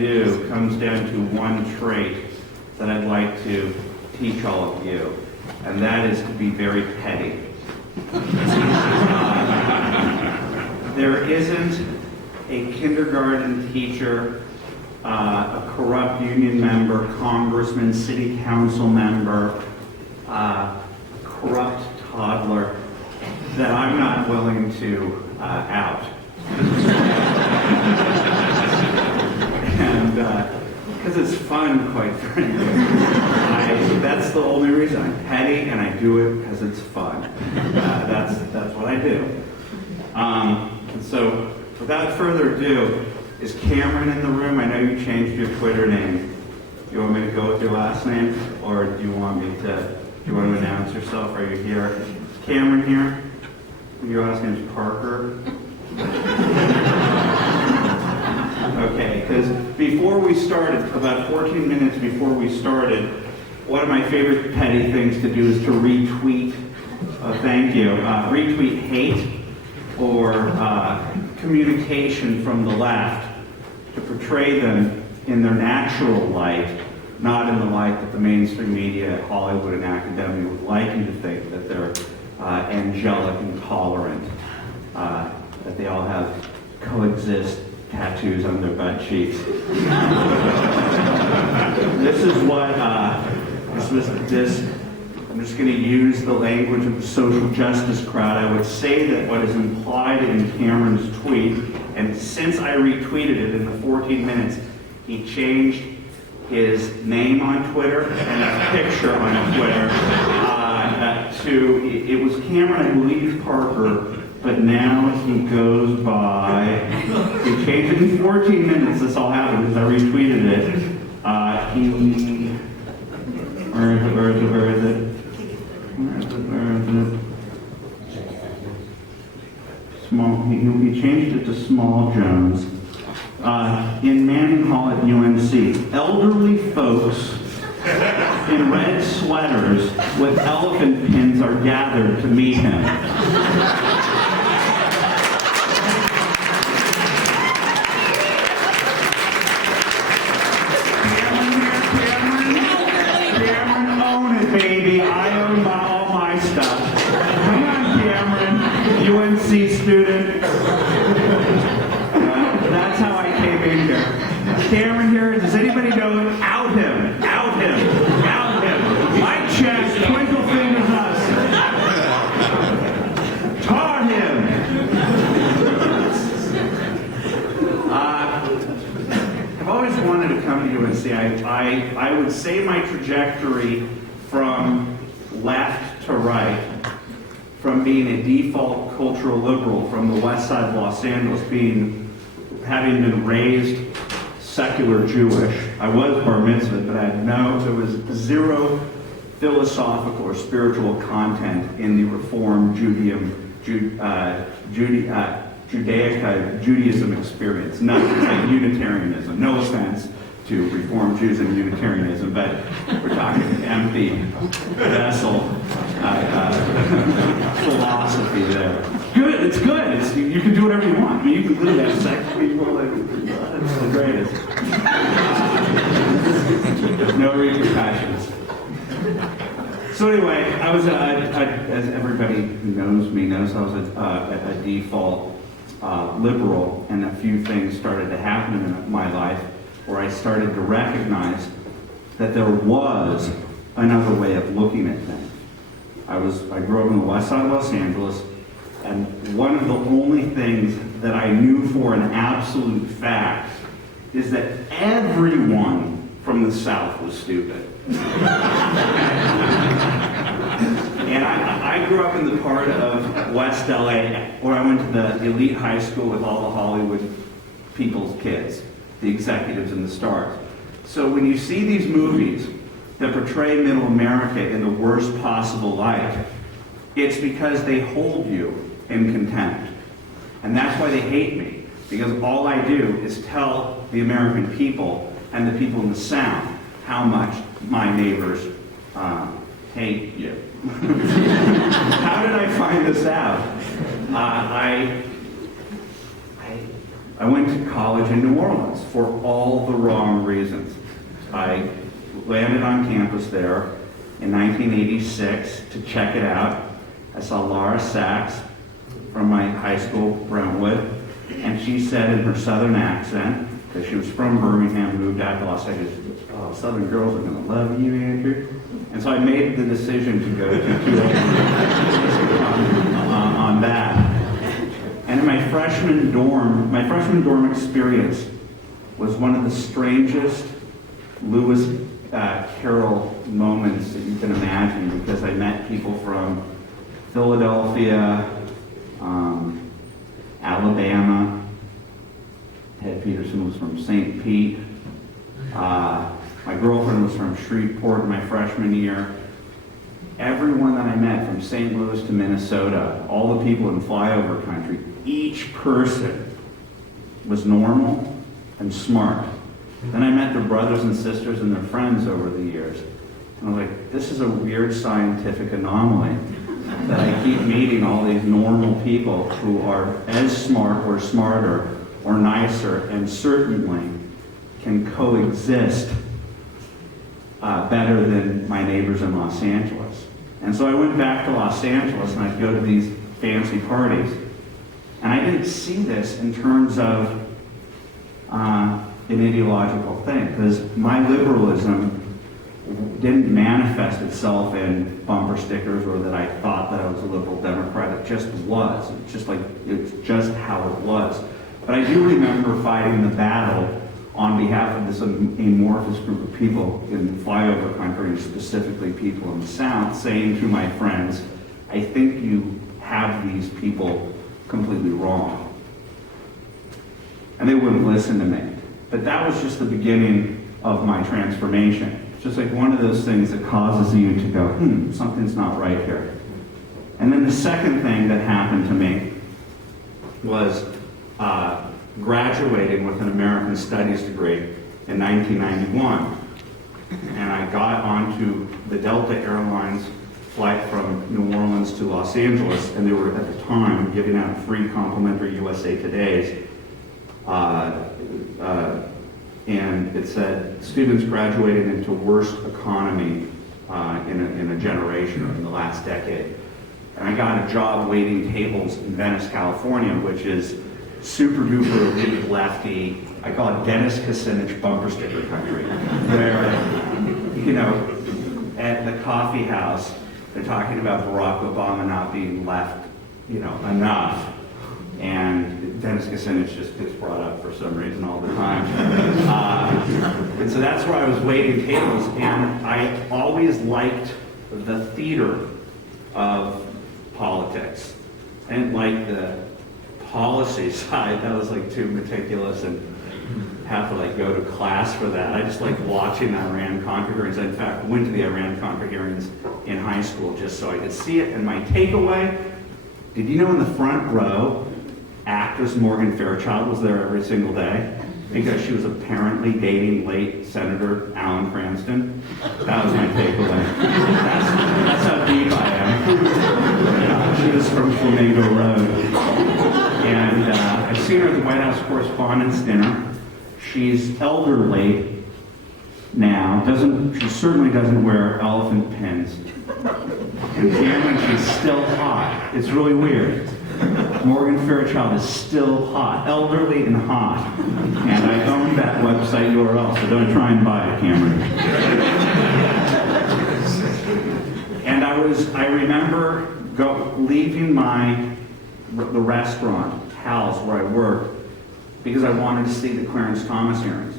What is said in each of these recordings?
do comes down to one trait that I'd like to teach all of you, and that is to be very petty. There isn't a kindergarten teacher, a corrupt union member, congressman, city council member, corrupt toddler that I'm not willing to out. And because it's fun, quite frankly. That's the only reason. I'm petty and I do it because it's fun. That's what I do. And so, without further ado, is Cameron in the room? I know you changed your Twitter name. Do you want me to go with your last name, or do you want to announce yourself? Are you here? Is Cameron here? Your last name is Parker. Okay, because before we started, about 14 minutes before we started, one of my favorite petty things to do is to retweet. Thank you. Retweet hate or communication from the left to portray them in their natural light, not in the light that the mainstream media, Hollywood, and academia would like you to think, that they're angelic and tolerant, that they all have coexist tattoos on their butt cheeks. This is what, I'm just going to use the language of the social justice crowd. I would say that what is implied in Cameron's tweet, and since I retweeted it in the 14 minutes, he changed his name on Twitter and his picture on Twitter it was Cameron, I believe, Parker, but now he goes by, he changed it in 14 minutes, this all happened because I retweeted it. Where is it? Small, he changed it to Small Jones. In Manning Hall at UNC, elderly folks in red sweaters with elephant pins are gathered to meet him. Cameron, own it, baby. I own all my stuff. Come on, Cameron, UNC student. That's how I came in here. Cameron here, does anybody know him? Out him, out him, out him. Mic check, twinkle fingers us. Tar him. I've always wanted to come to UNC. I would say my trajectory from left to right, from being a default cultural liberal from the west side of Los Angeles, having been raised secular Jewish. I was bar mitzvah, but there was zero philosophical or spiritual content in the Reform Judaism experience. Nothing. It's like Unitarianism. No offense to Reform Jews and Unitarianism, but we're talking empty vessel philosophy there. Good, it's good. You can do whatever you want. I mean, you can literally have sex with people. It's the greatest. No repercussions. So anyway, I was, as everybody who knows me knows, I was a default liberal, and a few things started to happen in my life where I started to recognize that there was another way of looking at things. I grew up on the west side of Los Angeles, and one of the only things that I knew for an absolute fact is that everyone from the South was stupid. And I grew up in the part of West LA where I went to the elite high school with all the Hollywood people's kids, the executives and the stars. So when you see these movies that portray middle America in the worst possible light, it's because they hold you in contempt. And that's why they hate me, because all I do is tell the American people and the people in the South how much my neighbors hate you. How did I find this out? I went to college in New Orleans for all the wrong reasons. I landed on campus there in 1986 to check it out. I saw Laura Sachs from my high school, Brentwood, and she said in her southern accent, because she was from Birmingham, moved out to Los Angeles, "Oh, Southern girls are going to love you, Andrew." And so I made the decision to go to on that. And in my freshman dorm experience was one of the strangest Lewis Carroll moments that you can imagine, because I met people from Philadelphia, Alabama. Ted Peterson was from St. Pete. My girlfriend was from Shreveport my freshman year. Everyone that I met from St. Louis to Minnesota, all the people in flyover country, each person was normal and smart. Then I met their brothers and sisters and their friends over the years. And I was like, this is a weird scientific anomaly that I keep meeting all these normal people who are as smart or smarter or nicer and certainly can coexist better than my neighbors in Los Angeles. And so I went back to Los Angeles and I'd go to these fancy parties. And I didn't see this in terms of an ideological thing, because my liberalism didn't manifest itself in bumper stickers or that I thought that I was a liberal Democrat. It just was. It's just how it was. But I do remember fighting the battle on behalf of this amorphous group of people in flyover country, and specifically people in the South, saying to my friends, I think you have these people completely wrong. And they wouldn't listen to me. But that was just the beginning of my transformation. It's just like one of those things that causes you to go, something's not right here. And then the second thing that happened to me was graduating with an American Studies degree in 1991. And I got onto the Delta Airlines flight from New Orleans to Los Angeles, and they were at the time giving out free complimentary USA Todays. And it said, students graduating into worst economy in a generation or in the last decade. And I got a job waiting tables in Venice, California, which is super duper elite lefty. I call it Dennis Kucinich bumper sticker country, where, at the coffee house, they're talking about Barack Obama not being left, enough. And Dennis Kucinich just gets brought up for some reason all the time. And so that's where I was waiting tables, and I always liked the theater of politics. I didn't like the policy side. That was too meticulous and have to go to class for that. I just liked watching the Iran-Contra hearings. I, in fact, went to the Iran-Contra hearings in high school just so I could see it. And my takeaway, did you know in the front row, actress Morgan Fairchild was there every single day because she was apparently dating late Senator Alan Cranston? That was my takeaway. That's how deep I am. She was from Flamingo Road. And I've seen her at the White House Correspondents' Dinner. She's elderly now. She certainly doesn't wear elephant pins. And Cameron, she's still hot. It's really weird. Morgan Fairchild is still hot, elderly and hot. And I own that website URL, so don't try and buy it, Cameron. And I remember leaving the restaurant, Hal's, where I worked, because I wanted to see the Clarence Thomas hearings.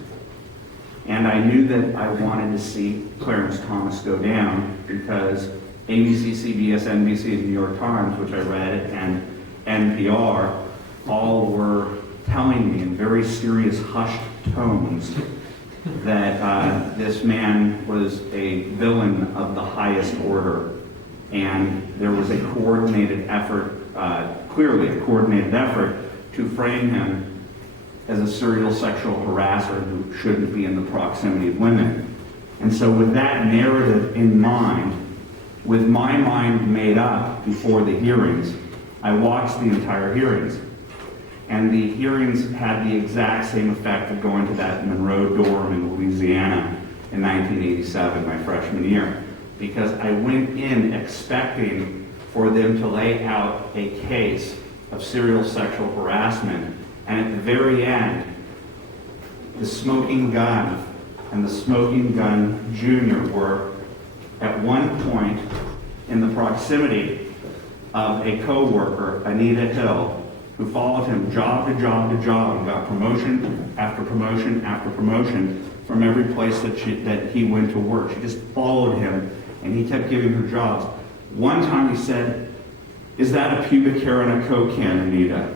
And I knew that I wanted to see Clarence Thomas go down because ABC, CBS, NBC, and New York Times, which I read, and NPR, all were telling me in very serious, hushed tones that this man was a villain of the highest order. And there was a coordinated effort, clearly a coordinated effort, to frame him as a serial sexual harasser who shouldn't be in the proximity of women. And so with that narrative in mind, with my mind made up before the hearings, I watched the entire hearings. And the hearings had the exact same effect of going to that Monroe dorm in Louisiana in 1987, my freshman year, because I went in expecting for them to lay out a case of serial sexual harassment, and at the very end, the smoking gun and the smoking gun junior were at one point in the proximity of a co-worker, Anita Hill, who followed him job to job to job and got promotion after promotion after promotion from every place that he went to work. She just followed him, and he kept giving her jobs. One time he said, "Is that a pubic hair on a Coke can, Anita?"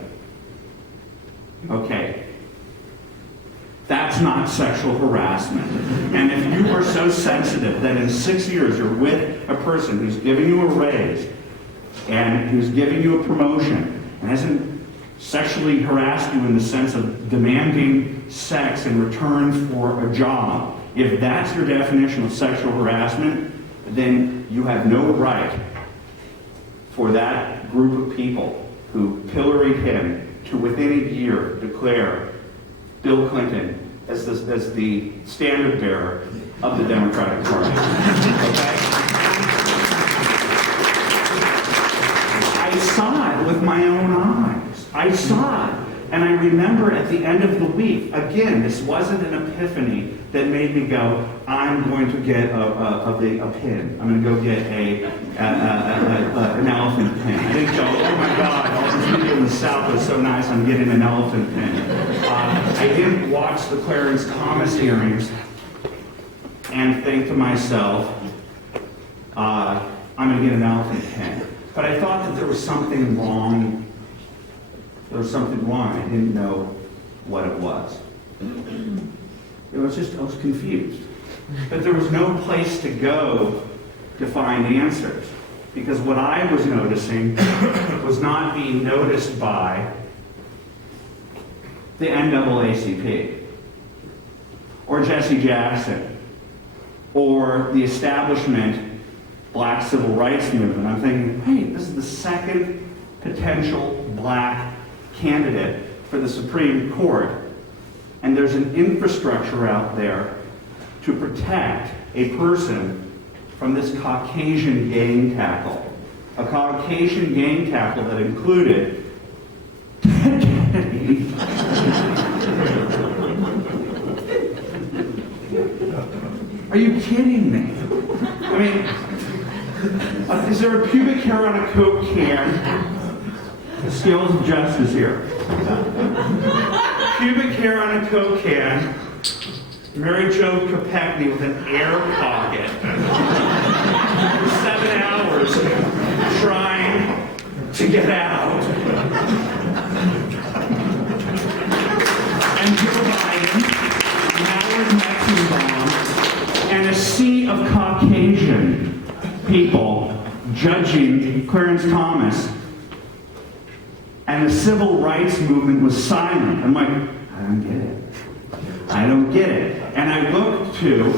Okay. That's not sexual harassment. And if you are so sensitive that in 6 years you're with a person who's giving you a raise and who's giving you a promotion and hasn't sexually harassed you in the sense of demanding sex in return for a job, if that's your definition of sexual harassment, then you have no right for that group of people who pilloried him to within a year declare Bill Clinton as the standard bearer of the Democratic Party. Okay? I saw it with my own eyes. I saw it. And I remember at the end of the week, again, this wasn't an epiphany that made me go, I'm going to get a pin. I'm going to go get an elephant pin. I didn't go, oh my God, all these people in the South are so nice, I'm getting an elephant pin. I didn't watch the Clarence Thomas hearings and think to myself, I'm going to get an elephant pin. But I thought that there was something wrong. There was something wrong. I didn't know what it was. It was just, I was confused. But there was no place to go to find answers. Because what I was noticing was not being noticed by the NAACP, or Jesse Jackson, or the establishment black civil rights movement. I'm thinking, hey, this is the second potential black candidate for the Supreme Court, and there's an infrastructure out there to protect a person from this Caucasian gang tackle. A Caucasian gang tackle that included Ted Kennedy. Are you kidding me? I mean, is there a pubic hair on a Coke can? The scales of justice here. Pubic hair on a Coke can. Mary Jo Kopechne with an air pocket. For 7 hours trying to get out. And Joe Biden, Howard Metzenbaum, and a sea of Caucasian people judging Clarence Thomas. And the civil rights movement was silent. I'm like, I don't get it. I don't get it. And I looked to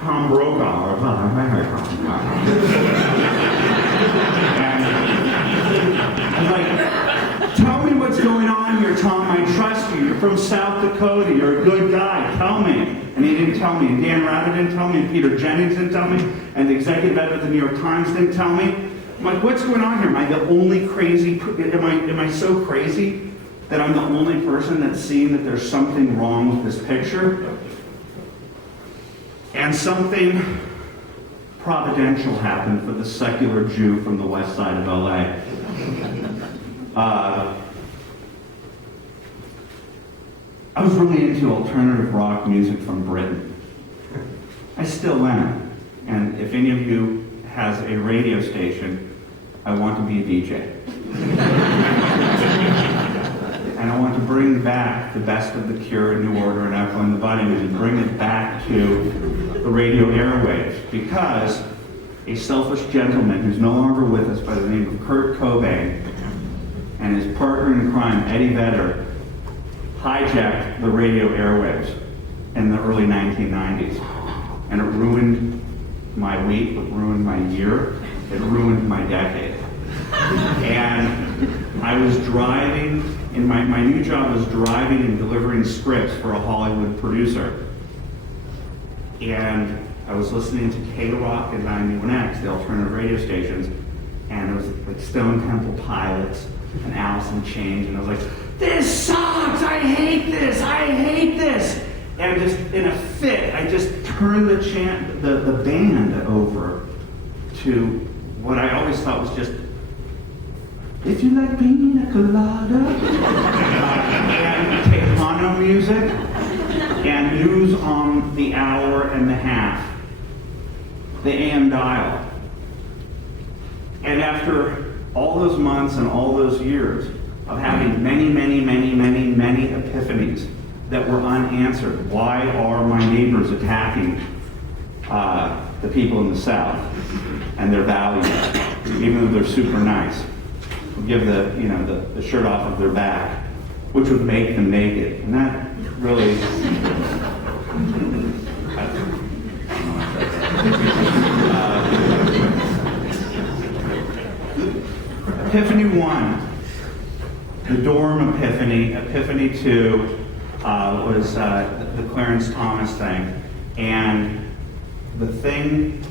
Tom Brokaw, and I'm like, tell me what's going on here, Tom. I trust you. You're from South Dakota. You're a good guy. Tell me. And he didn't tell me. And Dan Rather didn't tell me. And Peter Jennings didn't tell me. And the executive editor of the New York Times didn't tell me. I'm like, what's going on here? Am I the only crazy? Am I so crazy that I'm the only person that's seeing that there's something wrong with this picture? And something providential happened for the secular Jew from the west side of LA. I was really into alternative rock music from Britain. I still am. And if any of you has a radio station, I want to be a DJ. And I want to bring back the best of The Cure, New Order, and Echo and the Bunnymen and bring it back to the radio airwaves, because a selfish gentleman who's no longer with us by the name of Kurt Cobain and his partner in crime, Eddie Vedder, hijacked the radio airwaves in the early 1990s. And it ruined my week, it ruined my year, it ruined my decade. And I was driving, and my new job was driving and delivering scripts for a Hollywood producer. And I was listening to K-Rock and 91X, the alternative radio stations, and it was like Stone Temple Pilots and Alice in Chains, and I was like, this sucks, I hate this, I hate this. And just in a fit, I just turned the band over to what I always thought was just, if you like pina colada, and Tejano music, and news on the hour and a half, the AM dial. And after all those months and all those years of having many epiphanies that were unanswered, why are my neighbors attacking the people in the South and their values, even though they're super nice? Give the shirt off of their back, which would make them naked, and that really. Epiphany 1, the dorm epiphany. Epiphany 2 was the Clarence Thomas thing, and the thing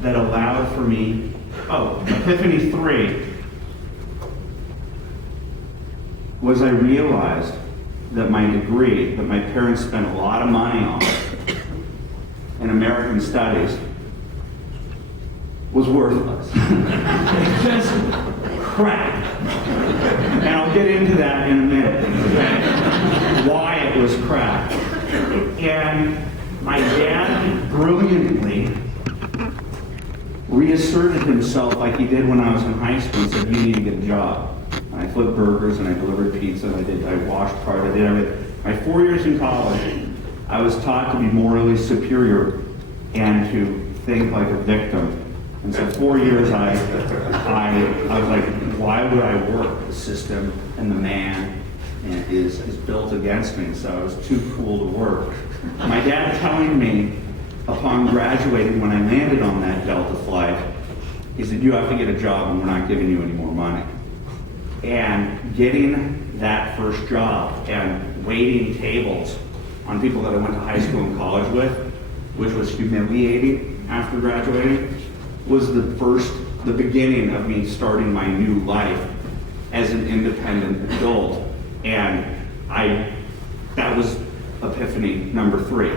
that allowed for me. Oh, Epiphany 3. Was I realized that my degree, that my parents spent a lot of money on in American studies, was worthless. It's just crap. And I'll get into that in a minute, okay? Why it was crap. And my dad brilliantly reasserted himself like he did when I was in high school and said, you need to get a job. I flipped burgers and I delivered pizza and I washed cars, I did everything. My 4 years in college, I was taught to be morally superior and to think like a victim. And so 4 years I was like, why would I work? The system and the man is built against me, so I was too cool to work. My dad telling me upon graduating when I landed on that Delta flight, he said, you have to get a job and we're not giving you any more money. And getting that first job and waiting tables on people that I went to high school and college with, which was humiliating after graduating, was the beginning of me starting my new life as an independent adult. And that was epiphany number 3.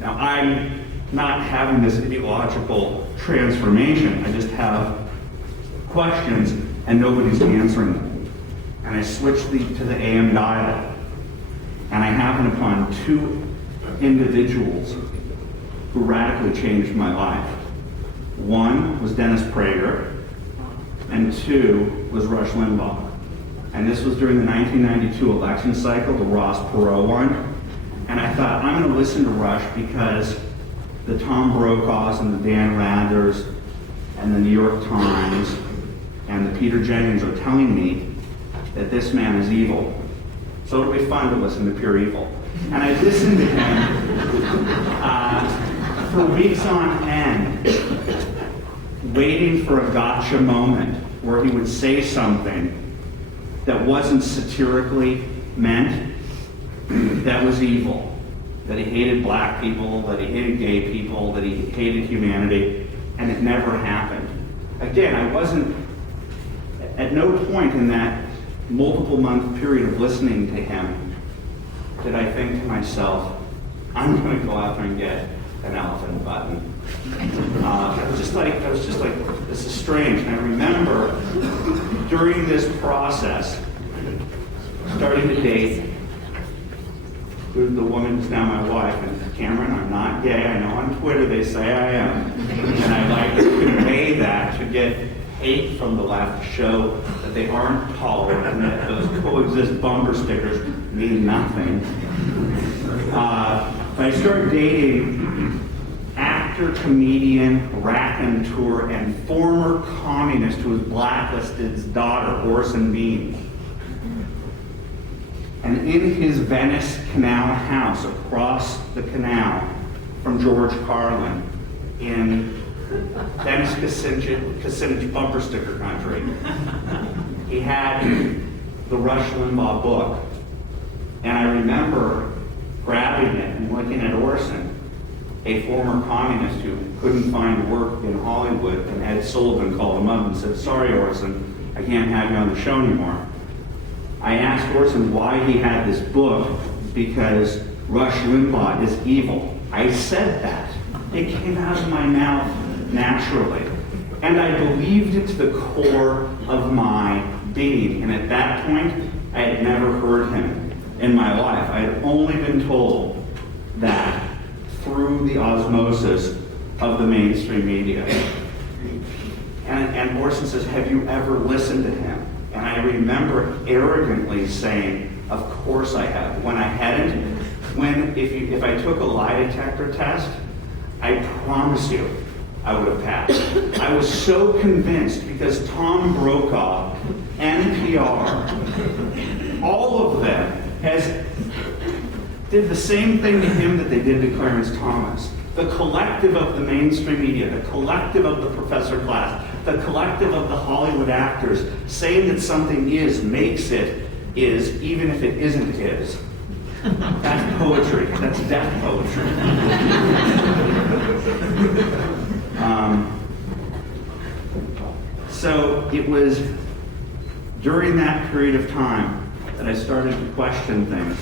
Now I'm not having this ideological transformation, I just have questions and nobody's answering them. And I switched to the AM dial, and I happened upon 2 individuals who radically changed my life. One was Dennis Prager, and 2 was Rush Limbaugh. And this was during the 1992 election cycle, the Ross Perot one. And I thought, I'm going to listen to Rush because the Tom Brokaws and the Dan Rathers and the New York Times and the Peter Jennings are telling me that this man is evil. So it'll be fun to listen to pure evil. And I listened to him for weeks on end, waiting for a gotcha moment where he would say something that wasn't satirically meant, that was evil. That he hated black people, that he hated gay people, that he hated humanity, and it never happened. Again, I wasn't, at no point in that multiple month period of listening to him did I think to myself, I'm going to go out there and get an elephant button. I was just like, this is strange. And I remember during this process, starting to date the woman who's now my wife, and Cameron, I'm not gay. I know on Twitter they say I am. And I like to convey that to get hate from the left to show that they aren't tolerant and that those coexist bumper stickers mean nothing. But I started dating actor, comedian, raconteur, and former communist who was blacklisted's daughter, Orson Bean. And in his Venice Canal house across the canal from George Carlin in Venice Kissimmee bumper sticker country, he had the Rush Limbaugh book. And I remember grabbing it and looking at Orson, a former communist who couldn't find work in Hollywood, and Ed Sullivan called him up and said, "Sorry, Orson, I can't have you on the show anymore." I asked Orson why he had this book, because Rush Limbaugh is evil. I said that. It came out of my mouth naturally. And I believed it to the core of my being. And at that point, I had never heard him in my life. I had only been told that through the osmosis of the mainstream media. And Orson says, "Have you ever listened to him?" And I remember arrogantly saying, "Of course I have." When I hadn't, if I took a lie detector test, I promise you, I would have passed. I was so convinced because Tom Brokaw, NPR, all of them did the same thing to him that they did to Clarence Thomas. The collective of the mainstream media, the collective of the professor class, the collective of the Hollywood actors saying that something is makes it is, even if it isn't is. That's poetry. That's death poetry. So it was during that period of time that I started to question things.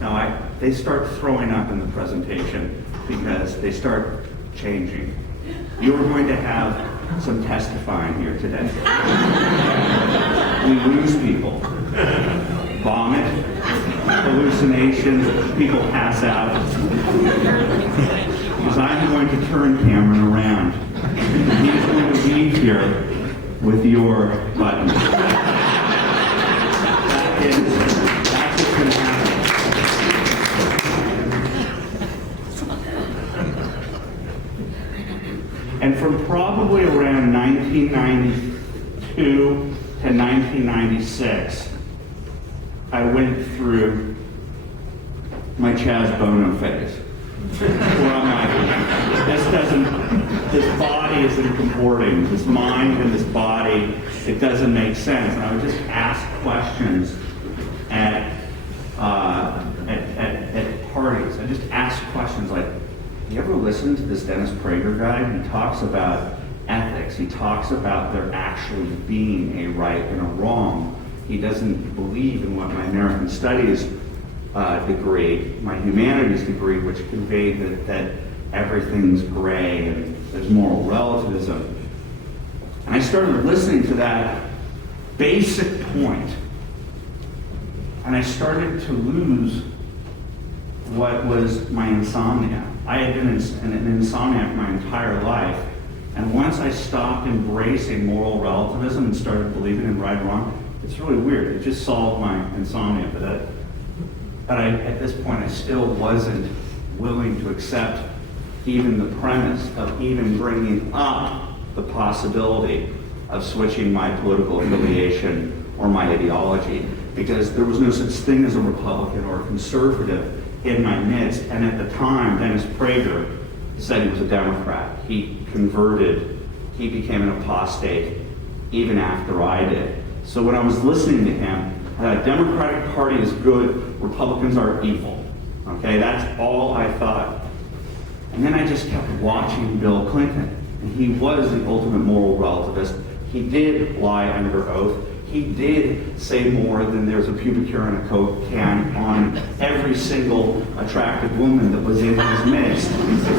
Now, they start throwing up in the presentation because they start changing. You are going to have some testifying here today. We lose people. Vomit, hallucinations, people pass out. Because I'm going to turn Cameron around. He's going to leave here with your buttons. That's what's going to happen. And from probably around 1992 to 1996, I went through my Chaz Bono phase. Where I'm like, this body isn't comporting, this mind and this body, it doesn't make sense. And I would just ask questions at parties. I just ask questions like, you ever listen to this Dennis Prager guy? He talks about ethics. He talks about there actually being a right and a wrong. He doesn't believe in what my American Studies degree, my humanities degree, which conveyed that everything's gray and there's moral relativism. And I started listening to that basic point, and I started to lose what was my insomnia. I had been an insomniac my entire life, and once I stopped embracing moral relativism and started believing in right and wrong, it's really weird. It just solved my insomnia. But at this point, I still wasn't willing to accept even the premise of even bringing up the possibility of switching my political affiliation or my ideology, because there was no such thing as a Republican or a conservative in my midst. And at the time, Dennis Prager said he was a Democrat. He converted. He became an apostate even after I did. So when I was listening to him, Democratic Party is good, Republicans are evil. Okay, that's all I thought. And then I just kept watching Bill Clinton. And he was the ultimate moral relativist. He did lie under oath. He did say more than there's a pubic hair and a Coke can on every single attractive woman that was in his midst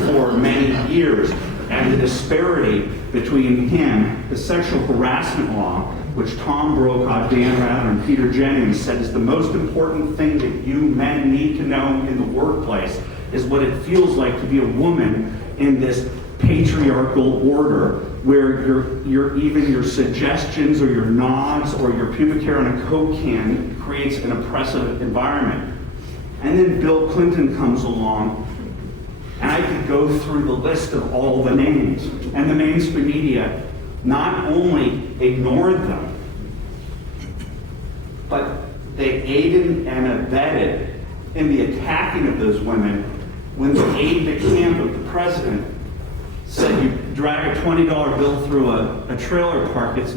for many years. And the disparity between him, the sexual harassment law, which Tom Brokaw, Dan Rather, and Peter Jennings said is the most important thing that you men need to know in the workplace, is what it feels like to be a woman in this patriarchal order, where even your suggestions or your nods or your pubic hair on a Coke can creates an oppressive environment. And then Bill Clinton comes along, and I could go through the list of all the names. And the mainstream media not only ignored them, but they aided and abetted in the attacking of those women. When the aide-de-camp of the president said you drag a $20 bill through a trailer park, it's